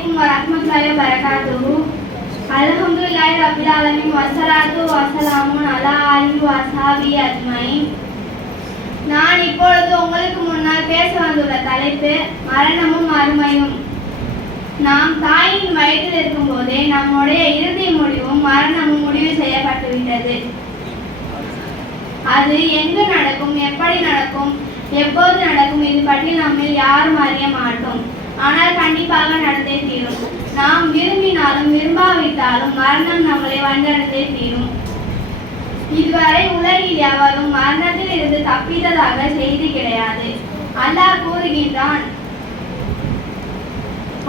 Assalamualaikum warahmatullahi wabarakatuh. Alhamdulillahi rabbil alamin wassalatu wassalamu ala alihi washabihi ajmain. நான் இப்பொழுது உங்களுக்கு முன்னால் பேச வந்துள்ள தலைப்பு மரணமும் மறுமையும். நாம் தாயின் வயிற்றில் இருக்கும் போதே நம்முடைய இறுதி முடிவும் மரணமும் முடிவு செய்யப்பட்டுவிட்டது. அது எங்கு நடக்கும், எப்படி நடக்கும், எப்போது நடக்கும், இது பற்றி நம்மில் யாரும் அறிய மாட்டோம். ஆனால் கண்டிப்பாக நடந்தே தீரும். நாம் விரும்பினாலும் விரும்பாவிட்டாலும் மரணம் நம்மளை வந்தடைந்தே தீரும். இதுவரை உலகில் எவரும் மரணத்தில் இருந்து தப்பித்ததாக செய்தி கிடையாது. அல்லாஹ் கூறுகின்றான்,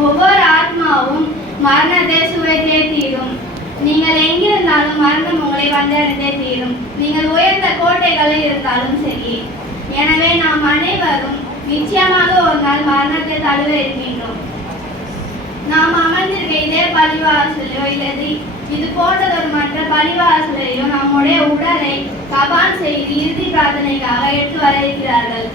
ஒவ்வொரு ஆத்மாவும் மரணத்தை சுவைத்தே தீரும். நீங்கள் எங்கிருந்தாலும் மரணம் உங்களை வந்தடைந்தே தீரும். நீங்கள் உயர்ந்த கோட்டைகளில் இருந்தாலும் சரி. எனவே நாம் அனைவரும் நிச்சயமாக ஒரு நாள் மரணத்தை தழுவ இருக்கின்றோம். நாம் அமர்ந்திருக்க இதே பள்ளிவாசலையோ இல்லது இது போன்றதொரு மற்ற பள்ளிவாசலையோ நம்முடைய உடலை கபான் செய்து இறுதி பிரார்த்தனைக்காக எடுத்து வர இருக்கிறார்கள்.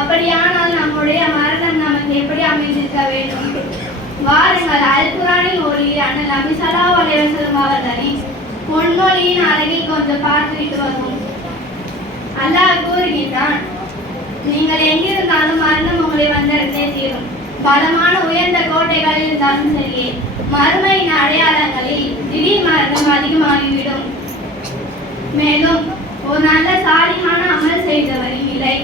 அப்படியானால் நம்முடைய மரணம் நமக்கு எப்படி அமைந்திருக்க வேண்டும்? வாருங்கள், அல் குர்ஆனில் ஓதிய அண்ணல் நபி ஸல்லல்லாஹு அலைஹி வஸல்லம் அவர்களின் பொன்மொழியின் அழகில் கொஞ்சம் பார்த்துவிட்டு வருவோம். அல்லாஹ் கூறுகின்றான், நீங்கள் எங்கிருந்தாலும் மரணம் உங்களை வந்தடைந்தே தீரும். பலமான உயர்ந்த கோட்டைகளில் இருந்தாலும் சரி. மறுமையின் அடையாளங்களில் திடீர் மரணம் அதிகமாகிவிடும். மேலும் ஒரு நல்ல சாலிகான அமல் செய்தவரின் நிலை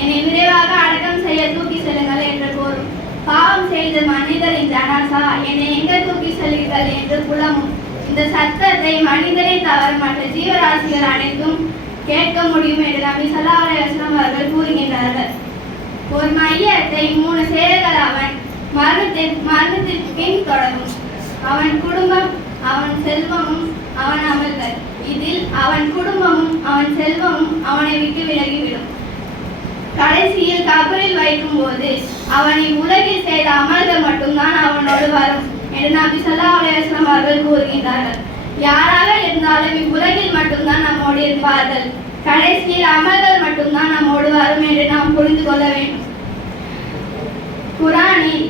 என்னை விரைவாக அடக்கம் செய்ய தூக்கி செல்லுங்கள் என்று கூறும். பாவம் செய்த மனிதரின் ஜனாசா என்னை எங்க தூக்கி செல்லுங்கள் என்று புலமும். இந்த சத்தத்தை மனிதரை தவிர மற்ற ஜீவராசிகள் அனைத்தும் கேட்க முடியும் என்று நபி ஸல்லல்லாஹு அலைஹி வஸல்லம் அவர்கள் கூறுகின்றார்கள். ஒரு மையத்தை 3 செயல்கள் அவன் மரணத்திற்கு பின் தொடரும். அவன் குடும்பம், அவன் செல்வமும், அவன் அமல்கள். இதில் அவன் குடும்பமும் அவன் செல்வமும் அவனை விட்டு விலகிவிடும். கடைசியில் கபரில் வைக்கும் போது அவன் இவ்வுலகில் செய்த அமல்கள் மட்டும்தான் அவனோடு வரும் என்று நபி ஸல்லல்லாஹு அலைஹி வஸல்லம் அவர்கள் கூறுகின்றார்கள். யாராக இருந்தாலும் இவ்வுலகில் மட்டும்தான் நம்மோடு இருப்பார்கள். கடைசியில் அமல்கள் மட்டும்தான் நம்மோடு வரும் என்று நாம் புரிந்து கொள்ள வேண்டும். குர்ஆனில்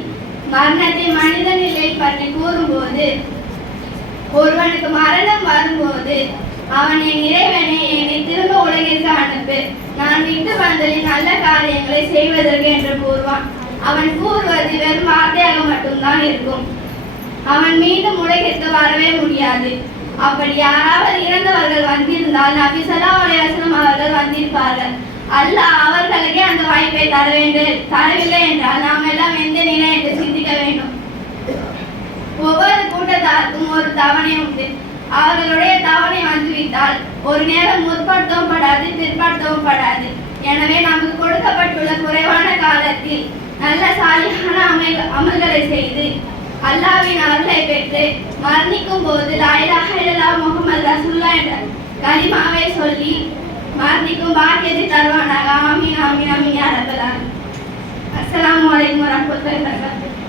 மரணத்தை மனித நிலை பற்றி கூறும்போது, ஒருவனுக்கு மரணம் வரும்போது அவன் என் இறைவனை என்னை திரும்ப உலகிற்கு அனுப்பு, நான் விட்டு வந்ததில் நல்ல காரியங்களை செய்வதற்கு என்று கூறுவான். அவன் கூறுவது வெறும் வார்த்தையாக மட்டும்தான் இருக்கும். அவன் மீண்டும் உலகிற்கு வரவே முடியாது. அப்படி யாராவது இறந்தவர்கள் வந்திருந்தால் நபி ஸல்லல்லாஹு அலைஹி வஸல்லம் அவர்கள் வந்திருப்பார்கள். அல்லாஹ் அவர்களுக்கே அந்த வாய்ப்பை தரவில்லை என்றால் நாம் எல்லாம் எந்த நிலை என்று சிந்திக்க வேண்டும். ஒவ்வொரு கூட்டத்தாருக்கும் ஒரு தவணை உண்டு. அவர்களுடைய தவணை வந்துவிட்டால் ஒரு நேரம் முற்படுத்தவும் படாது, பிற்படுத்தவும் படாது. எனவே நமக்கு கொடுக்கப்பட்டுள்ள குறைவான காலத்தில் நல்ல சாலிகான அமல்களை செய்து அல்லாஹ்வின் அருளை பெற்று மரணிக்கும் போது லா இலாஹ இல்லல்லாஹ் முஹம்மது ரசூலுல்லாஹ் என்ற கலிமாவை சொல்லி மரணிக்கும் பாக்கியத்தை தருவானாக. ஆமீன் ஆமீன் ஆமீன் யா ரப்பல் ஆலமீன். அஸ்ஸலாமு அலைக்கும் வரஹ்மத்துல்லாஹி வபரகாத்துஹு.